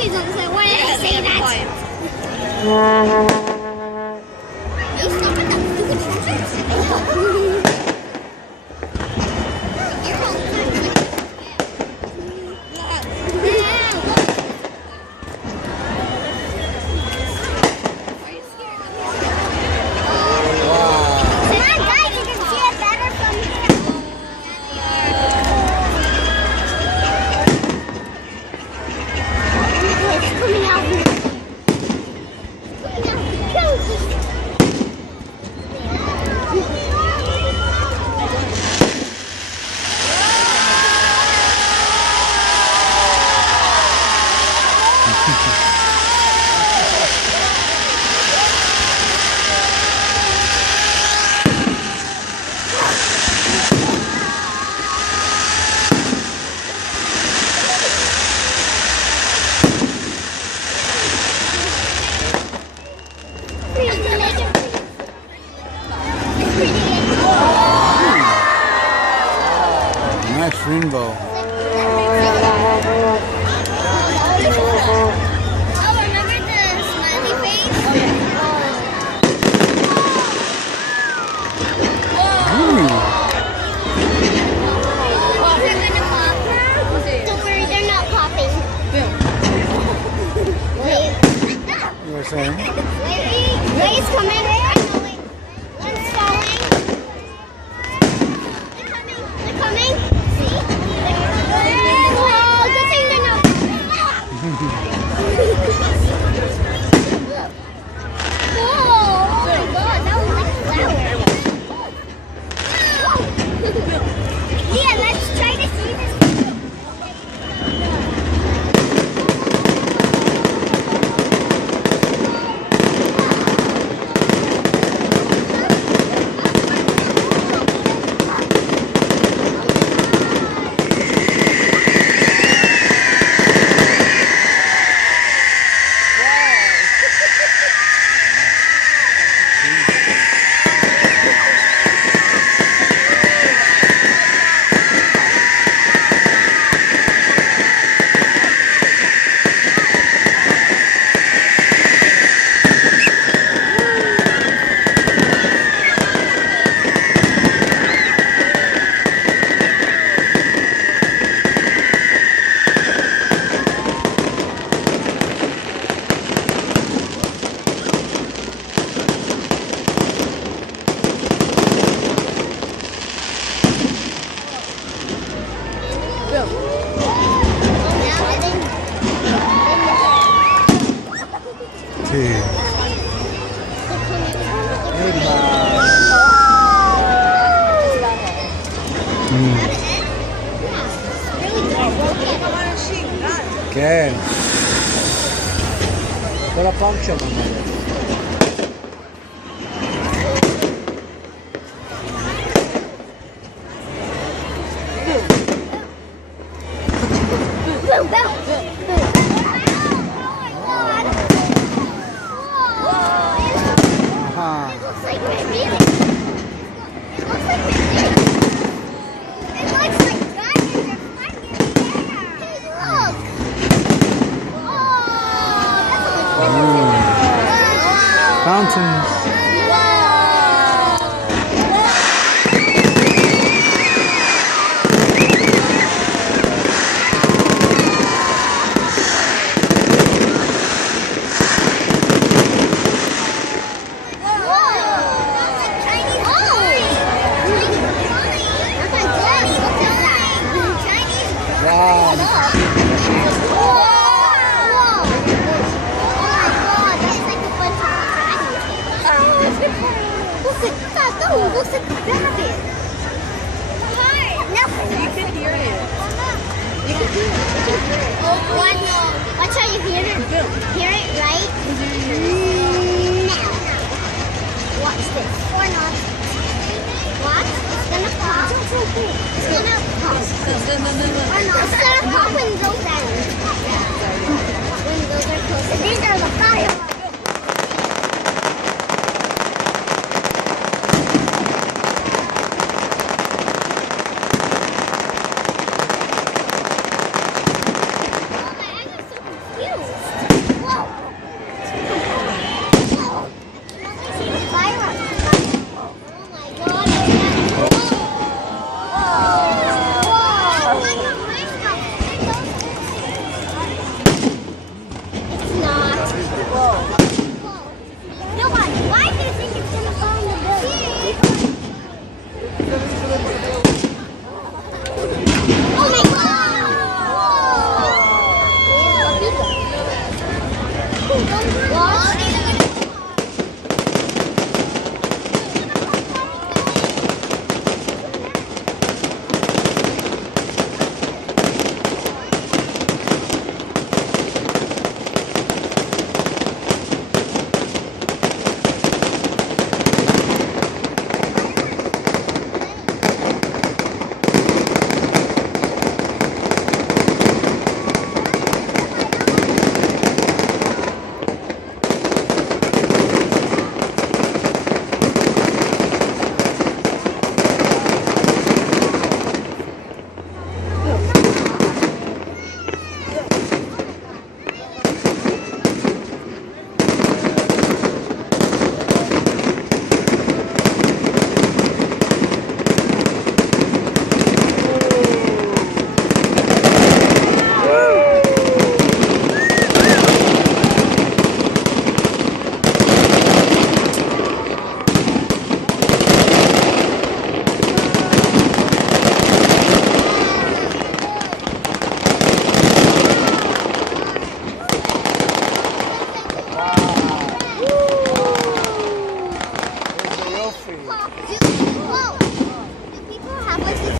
Please don't say, why did I say that? You stop at that stupid treasure. You're all kinds of nice rainbow. You were saying? Ray's coming. I know it. One's falling. They're coming. They're coming. See? Oh, good thing they're not. Whoa! Oh my God, that was like a flower. Yeah, let's try to see this. כן. כל הפארק שם. Fountains. Looks like a rabbit. Nothing. You can hear it. You can hear it. Watch how you hear it. Hear it, right? Now. Watch this. Or not. Watch. It's gonna pop. It's gonna pop. Or not. It's gonna pop when it goes down. When those are close. These are the fireworks. coffee. Do people have like this